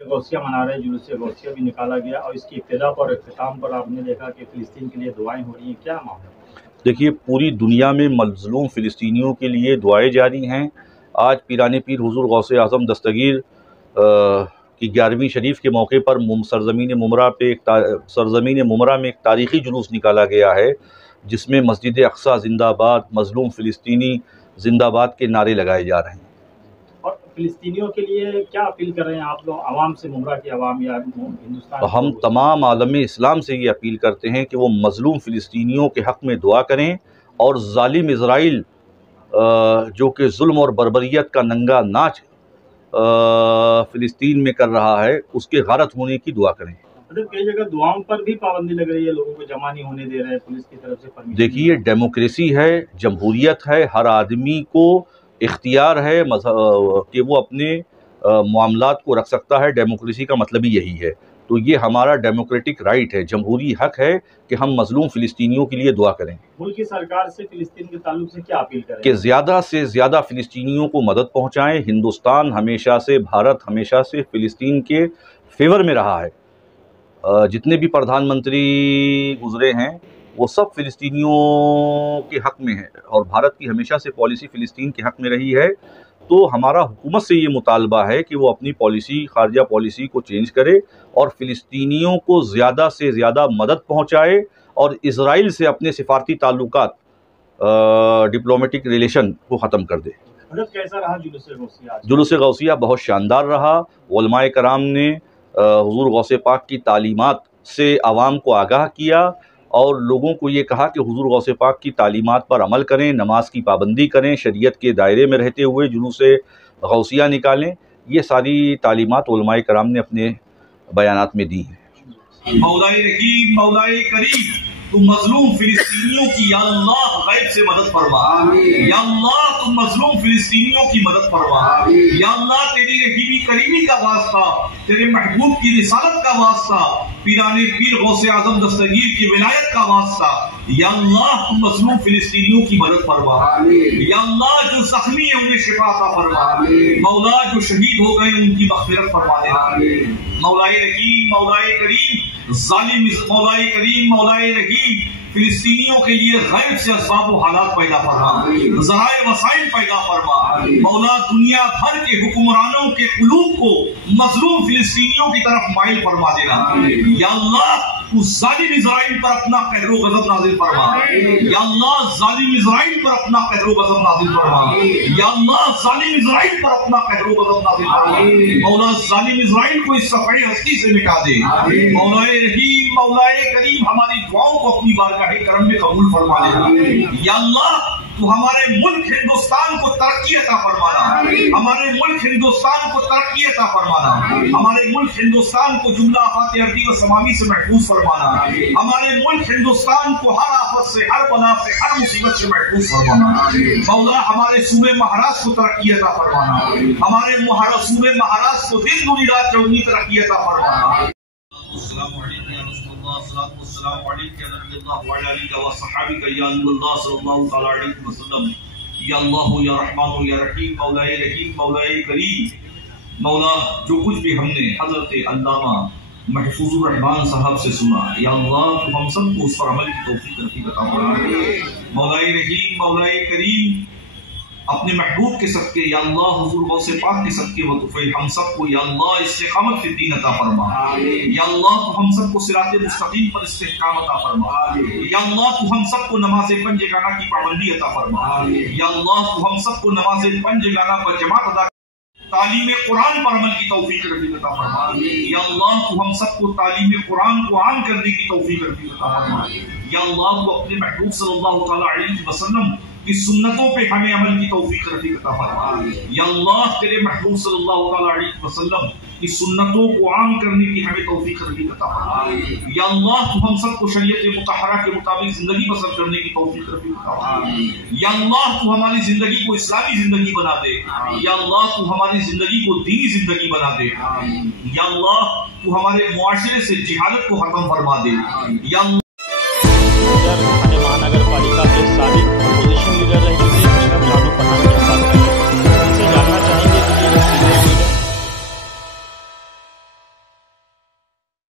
गौसिया मना रहे, जुलूस गौसिया भी निकाला गया और इसकी इब्तिदा पर और इख्तिताम पर आपने देखा कि फ़िलिस्तीन के लिए दुआएं हो रही हैं, क्या मामला? देखिए, पूरी दुनिया में मज़लूम फ़िलिस्तीनियों के लिए दुआएं जारी हैं। आज पीराने पीर हुज़ूर गौसे आज़म दस्तगीर की 11वीं शरीफ के मौके पर सरज़मीन मुमरा में एक तारीख़ी जुलूस निकाला गया है, जिसमें मस्जिद अक़सा ज़िंदाबाद, मज़लूम फ़िलिस्तीनी ज़िंदाबाद के नारे लगाए जा रहे हैं। और फ़िलिस्तीनियों के लिए क्या अपील कर रहे हैं आप लोग, आवाम से, मुमरा की आवाम या हिंदुस्तान? तो हम तमाम आलम इस्लाम से ये अपील करते हैं कि वो मज़लूम फ़िलिस्तीनियों के हक़ में दुआ करें और ज़ालिम इज़राइल जो कि जुल्म और बर्बरियत का नंगा नाच फ़िलिस्तीन में कर रहा है, उसके गारत होने की दुआ करें। मतलब कई जगह दुआओं पर भी पाबंदी लग रही है, लोगों को जमा नहीं होने दे रहे हैं पुलिस की तरफ से परमिशन। देखिए, डेमोक्रेसी है, जमहूरियत है, हर आदमी को इख्तियार है कि वो अपने मामलात को रख सकता है। डेमोक्रेसी का मतलब ही यही है। तो ये हमारा डेमोक्रेटिक राइट है, जमहूरी हक है कि हम मज़लूम फ़िलिस्तीनियों के लिए दुआ करें। मुल्क की सरकार से फ़िलिस्तीन के ताल्लुक से क्या अपील करें? कि ज़्यादा से ज़्यादा फ़िलिस्तीनियों को मदद पहुँचाएँ। हिंदुस्तान हमेशा से, भारत हमेशा से फ़िलिस्तीन के फेवर में रहा है। जितने भी प्रधानमंत्री गुज़रे हैं वो सब फ़िलिस्तीनियों के हक़ में है और भारत की हमेशा से पॉलिसी फ़िलिस्तीन के हक़ में रही है। तो हमारा हुकूमत से ये मुतालबा है कि वो अपनी पॉलिसी, खारजा पॉलिसी को चेंज करे और फ़िलिस्तीनियों को ज़्यादा से ज़्यादा मदद पहुँचाए और इज़राइल से अपने सिफारती ताल्लुकात, डिप्लोमेटिक रिलेशन को ख़त्म कर दे। मतलब कैसा रहा जुलूस गौसिया? जुलूस गौसिया बहुत शानदार रहा। उलमाए कराम ने हुज़ूर गौसे पाक की तालीमात से आवाम को आगाह किया और लोगों को ये कहा कि हुज़ूर गौसे पाक की तालीमात पर अमल करें, नमाज की पाबंदी करें, शरीयत के दायरे में रहते हुए जुलूस गौसिया निकालें। ये सारी तालीमात उलमाए कराम ने अपने बयानात में दी हैं। मौलाए रहीम, मौलाए करीम, तू मज़लूम फ़िलिस्तीनियों की या अल्लाह गैब से मदद फरमा। या अल्लाह तू मज़लूम फ़िलिस्तीनियों की मदद फरमा। या अल्लाह तेरी रहीमी करीमी का वास्ता, तेरे महबूब की रिसालत का वास्ता, पीराने पीर गौसे आज़म दस्तगीर की विलायत का वास्ता, या अल्लाह तू मज़लूम फ़िलिस्तीनियों की मदद फरमा। या अल्लाह जो ज़ख्मी है उन्हें शिफा अता फरमा। मौला जो शहीद हो गए उनकी मग़फ़िरत फरमा दे। मौलाए रहीम, मौलाए करीम, ज़ालिम मौलाए करीम, मौलाए रहीम, फ़िलिस्तीनियों के लिए गैब से असबाब व हालात पैदा फरमा, ज़राए वसाइल पैदा फरमा। मौला दुनिया भर के हुक्मरानों के क़ुलूब को मज़लूम फ़िलिस्तीनियों की तरफ माइल फरमा देना। या अल्लाह उस ज़ालिम इज़राइल पर अपना कहर व गज़ब नाज़िल फरमा। या अल्लाह ज़ालिम इज़राइल पर अपना कहर व गज़ब नाज़िल फरमा। या अल्लाह ज़ालिम इज़राइल पर अपना कहर व गज़ब नाज़िल फरमा। मौला ज़ालिम इज़राइल को इस सफ़े हस्ती से मिटा दे। मौलाए रहीम, मौलाए करीम, हमारी दुआओं को अपनी बारगाह करम में कबूल फरमा लेना। या अल्लाह तू हमारे मुल्क हिंदुस्तान को तरक्की अता फरमाना। हमारे मुल्क हिंदुस्तान को तरक्की अता फरमाना। हमारे मुल्क हिंदुस्तान को जुमला आफात अर्दी व समावी से महफूज फरमाना। हमारे मुल्क हिंदुस्तान को हर आफत से, हर बला से, हर मुसीबत से महफूज फरमाना। मौला हमारे सूबे महाराष्ट्र को तरक्की अता फरमाना। हमारे सूबे महाराष्ट्र को दिन दुनी रात चौगनी तरक्की अता फरमाना। मौला जो कुछ भी हमने हजरत अल्लामा महफूजुर रहमान साहब से सुना, या अल्लाह तो हम सबको उस पर अमल की तौफीक नसीब अता फरमा। मौलाए रहीम, मौलाए करीम, अपने महबूब के सदके, या अल्लाह हुजूर गौसे पाक के सदके व तुफ़ैल हम सबको या अल्लाह इस्तिक़ामत फी दीन अता फरमा। या अल्लाह तू हम सबको सिराते मुस्तकीम पर इस्तिक़ाम अता फरमा। या अल्लाह तू हम सबको नमाज़े पंजगाना की पाबंदी अता फरमा। या अल्लाह तू हम सबको नमाज़े पंजगाना पर जमात अदा, तालीम कुरान पर अमल की तौफीक नसीब अता फरमा। या अल्लाह तू हम सबको तालीम कुरान को आम करने की तौफीक नसीब अता फरमा। या अल्लाह तू अपने महबूब सल्लल्लाहु तआला अलैहि वसल्लम की सुन्नतों पे हमें अमल की तौफीक नसीब अता फरमा। या अल्लाह तेरे महबूब सल्लल्लाहु तआला अलैहि वसल्लम की सुन्नतों को आम करने की हमें तौफीक नसीब अता फरमा। या अल्लाह तू हम सबको शरीयत मुतहरा के मुताबिक जिंदगी बसर करने की तौफीक नसीब अता फरमा। या अल्लाह तू हमारी जिंदगी को इस्लामी जिंदगी बना दे। या अल्लाह तू हमारी जिंदगी को दीनी जिंदगी बना दे। या अल्लाह तू हमारे मुआशरे से जिहालत को खत्म फरमा दे। या